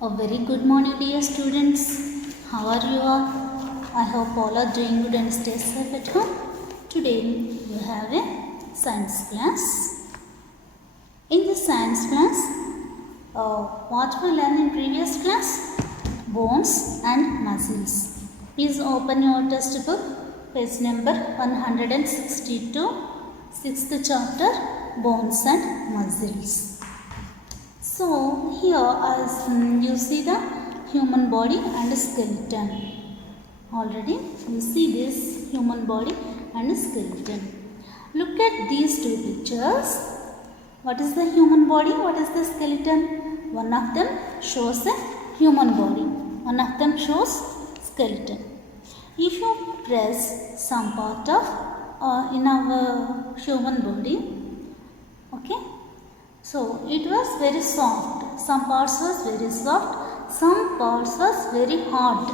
A very good morning, dear students. How are you all? I hope all are doing good and stay safe at home. Today you have a science class. In the science class, what we learned in previous class? Bones and muscles. Please open your textbook, page number 162, 6th chapter, Bones and Muscles. So here as you see the human body and skeleton. Already you see this human body and skeleton. Look at these two pictures. What is the human body? What is the skeleton? One of them shows a human body. One of them shows skeleton. If you press some part of in our human body, okay, so it was very soft. Some parts was very soft. Some parts was very hard.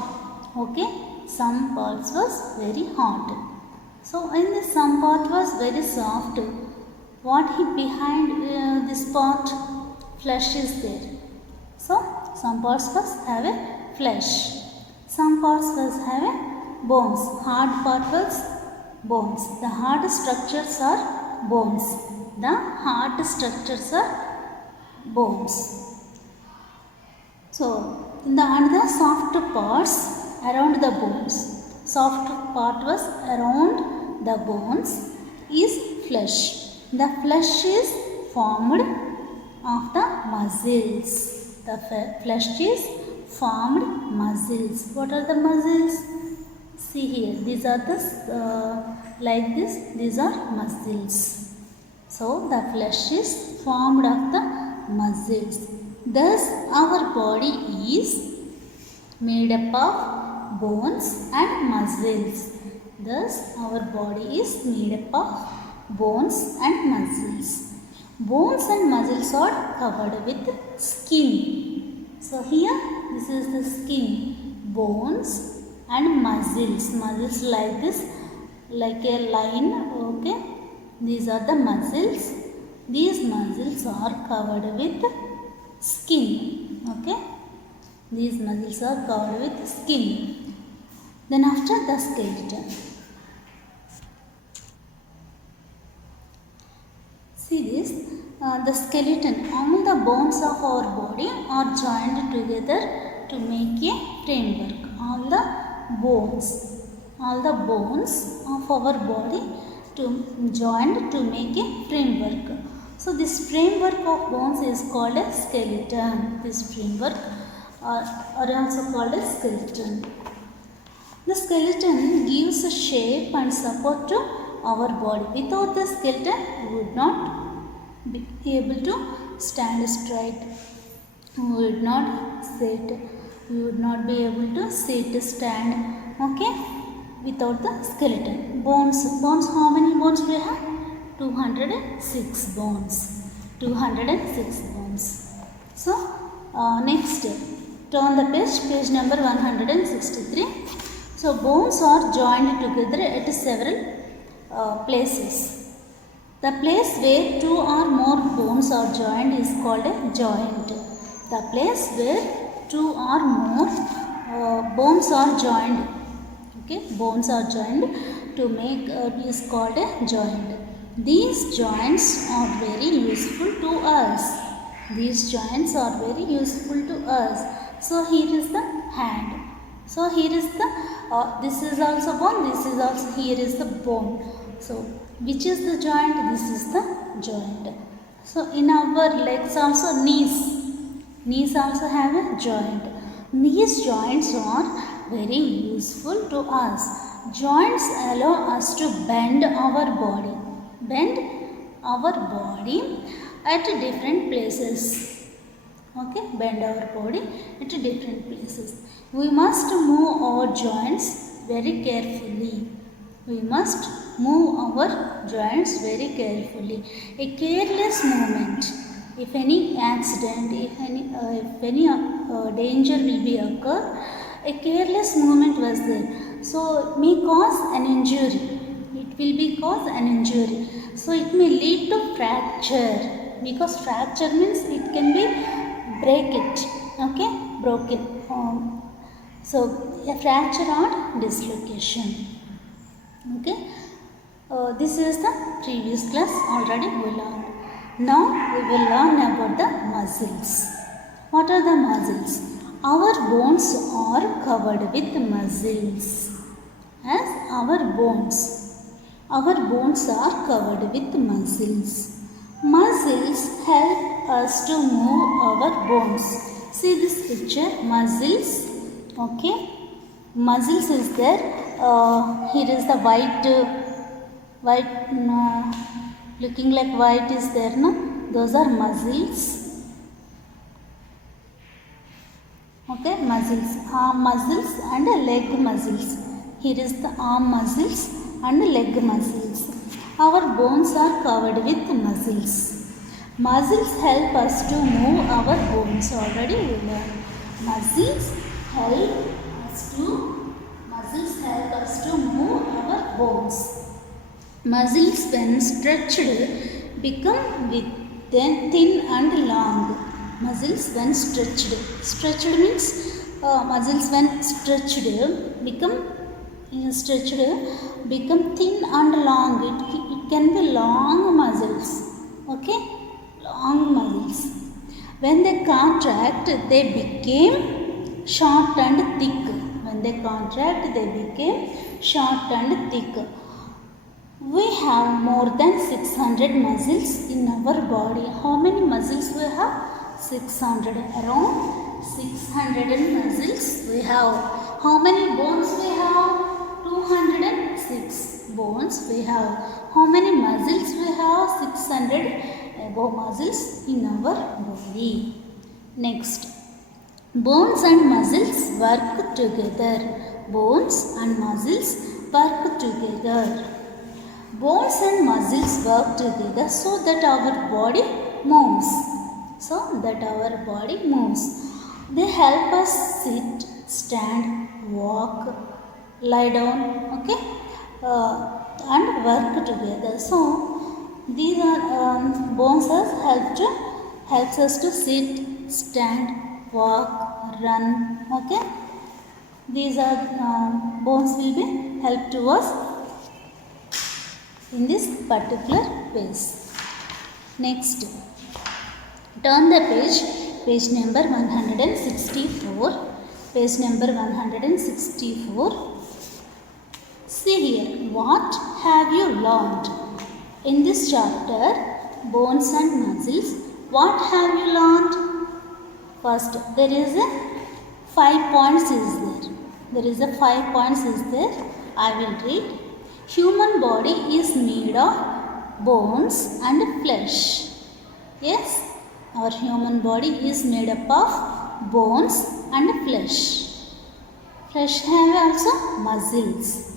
Okay. Some parts was very hard. So in the some part was very soft. What behind this part? Flesh is there. So some parts was have a flesh. Some parts was have a bones. Hard part was bones. The hard structures are bones. The hard structures are bones. So, in the another soft parts around the bones. Soft part was around the bones is flesh. The flesh is formed of the muscles. The flesh is formed muscles. What are the muscles? See here. These are the like this. These are muscles. So, the flesh is formed of the muscles. Thus, our body is made up of bones and muscles. Thus, our body is made up of bones and muscles. Bones and muscles are covered with skin. So, here, this is the skin. Bones and muscles. Muscles like this, like a line, okay. These are the muscles. These muscles are covered with skin. Okay. These muscles are covered with skin. Then after the skeleton. See this. The skeleton. All the bones of our body are joined together to make a framework. All the bones of our body joined to make a framework. So this framework of bones is called a skeleton. This framework are also called a skeleton. The skeleton gives a shape and support to our body. Without the skeleton, we would not be able to stand straight. We would not sit. We would not be able to sit, stand. Okay. Without the skeleton. Bones, how many bones we have? 206 bones. 206 bones. So, next, turn the page number 163. So, bones are joined together at several places. The place where two or more bones are joined is called a joint. The place where two or more bones are joined. Okay, bones are joined to make is called a joint. These joints are very useful to us. These joints are very useful to us. So here is the hand. So here is the this is also bone. This is also here is the bone. So which is the joint? This is the joint. So in our legs also knees. Knees also have a joint. These joints are very useful to us. Joints allow us to bend our body. Bend our body at different places. Okay, bend our body at different places. We must move our joints very carefully. We must move our joints very carefully. A careless movement, if any accident, if any danger will be occur, a careless movement was there. So, it may cause an injury. It will be cause an injury. So, it may lead to fracture. Because fracture means it can be break it. Okay. broken. So a fracture or dislocation. Okay. This is the previous class already we learned. Now we will learn about the muscles. What are the muscles? Our bones are covered with muscles. As our bones are covered with muscles. Muscles help us to move our bones. See this picture, muscles. Okay, muscles is there. Here is the white looking like white is there, no? Those are muscles. Okay, muscles, arm muscles and leg muscles. Here is the arm muscles and leg muscles. Our bones are covered with muscles. Muscles help us to move our bones. Already we learned. Muscles help us to move our bones. Muscles when stretched become thin and long. Muscles when stretched. Stretched means muscles when stretched become thin and long. It can be long muscles. Okay, long muscles. When they contract, they became short and thick. When they contract, they became short and thick. We have more than 600 muscles in our body. How many muscles we have? 600. Around 600 muscles we have. How many bones we have? 206 bones we have. How many muscles we have? 600 above muscles in our body. Next, bones and muscles work together. Bones and muscles work together. Bones and muscles work together so that our body moves. They help us sit, stand, walk, lie down, okay, and work together. So these are bones helps us to sit, stand, walk, run. Okay, these are bones will be help to us in this particular phase. Next, turn the page number 164. Page number 164. See here, what have you learned? In this chapter, bones and muscles, what have you learned? First, there is a 5 points is there. I will read. Human body is made of bones and flesh. Yes, our human body is made up of bones and flesh. Flesh have also muscles.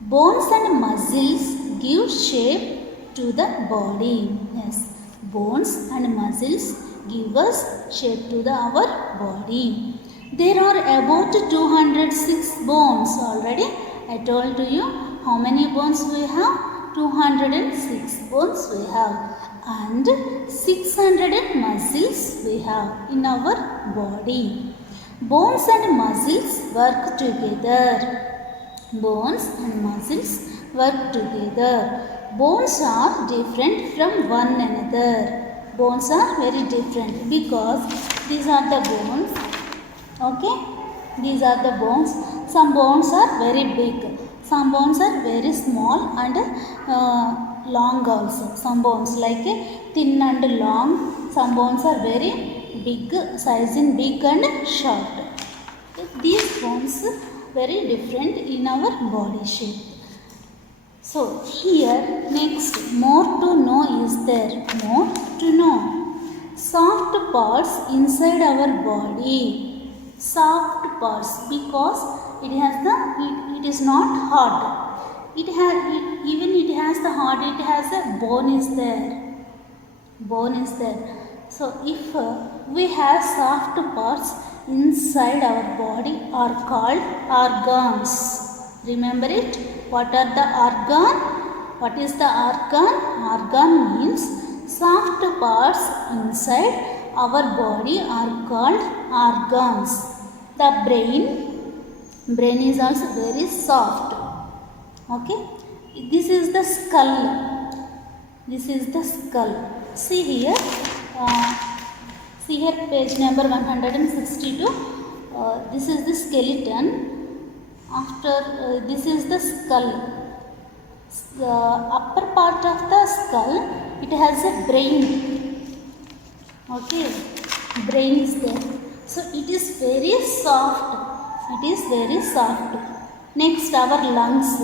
Bones and muscles give shape to the body. Yes, bones and muscles give us shape to our body. There are about 206 bones. Already I told to you how many bones we have. 206 bones we have, and 600 muscles we have in our body. Bones and muscles work together. Bones and muscles work together. Bones are different from one another. Bones are very different because these are the bones. Okay, these are the bones. Some bones are very big. Some bones are very small and long also. Some bones like thin and long. Some bones are very big, size in big and short. These bones very different in our body shape. So here next, more to know is there. More to know. Soft parts inside our body. Soft parts because it is not hard. It has the heart. It has a bone is there. So if we have soft parts inside our body are called organs. Remember it. What are the organ? What is the organ? Organ means soft parts inside our body are called organs. The brain is also very soft. Okay, this is the skull. This is the skull. See here, page number 162. This is the skeleton. After this is the skull. The upper part of the skull, it has a brain. Okay, brain is there. So it is very soft. It is very soft. Next, our lungs.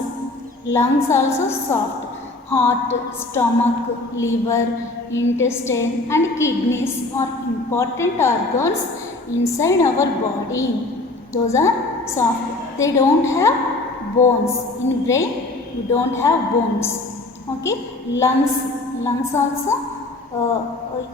Lungs also soft. Heart, stomach, liver, intestine and kidneys are important organs inside our body. Those are soft. They don't have bones. In brain, you don't have bones. Okay, lungs also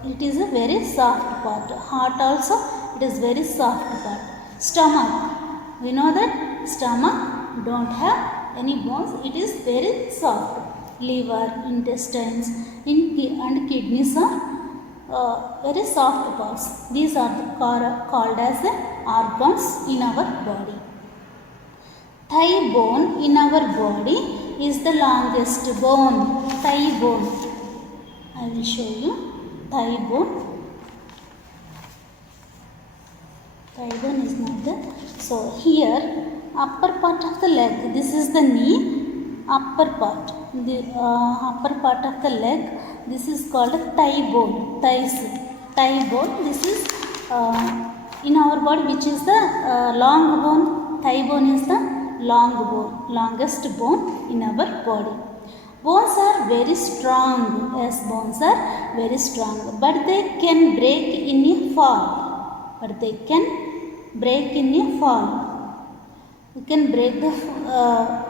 it is a very soft part. Heart also, it is very soft part. Stomach, we know that stomach don't have any bones. It is very soft. Liver, intestines and kidneys are very soft parts. These are called as organs in our body. Thigh bone in our body is the longest bone. Thigh bone. I will show you thigh bone. Thigh bone is not there. So here, upper part of the leg. This is the knee. Upper part. The upper part of the leg. This is called thigh bone. Thigh bone. This is in our body, which is the long bone. Thigh bone is the long bone, longest bone in our body. Bones are very strong. Yes, bones are very strong, but they can break in a fall. We can break the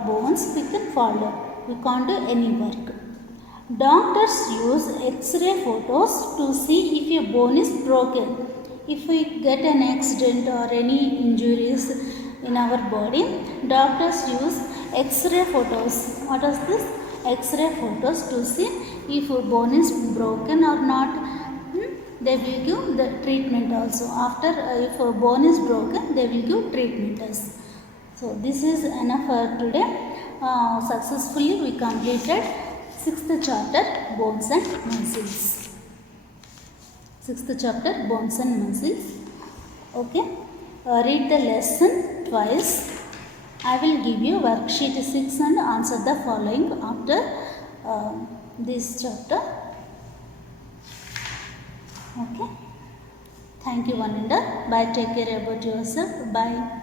bones. We can fall down. We can't do any work. Doctors use X-ray photos to see if a bone is broken. If we get an accident or any injuries in our body, doctors use X-ray photos. What is this? X-ray photos to see if a bone is broken or not. They will give the treatment also. After if a bone is broken, they will give treatment also. So this is enough for today. Successfully we completed 6th chapter, Bones and Muscles. 6th chapter, Bones and Muscles. Okay. Read the lesson twice. I will give you worksheet 6 and answer the following after this chapter. Okay. Thank you, one and all. Bye. Take care about yourself. Bye.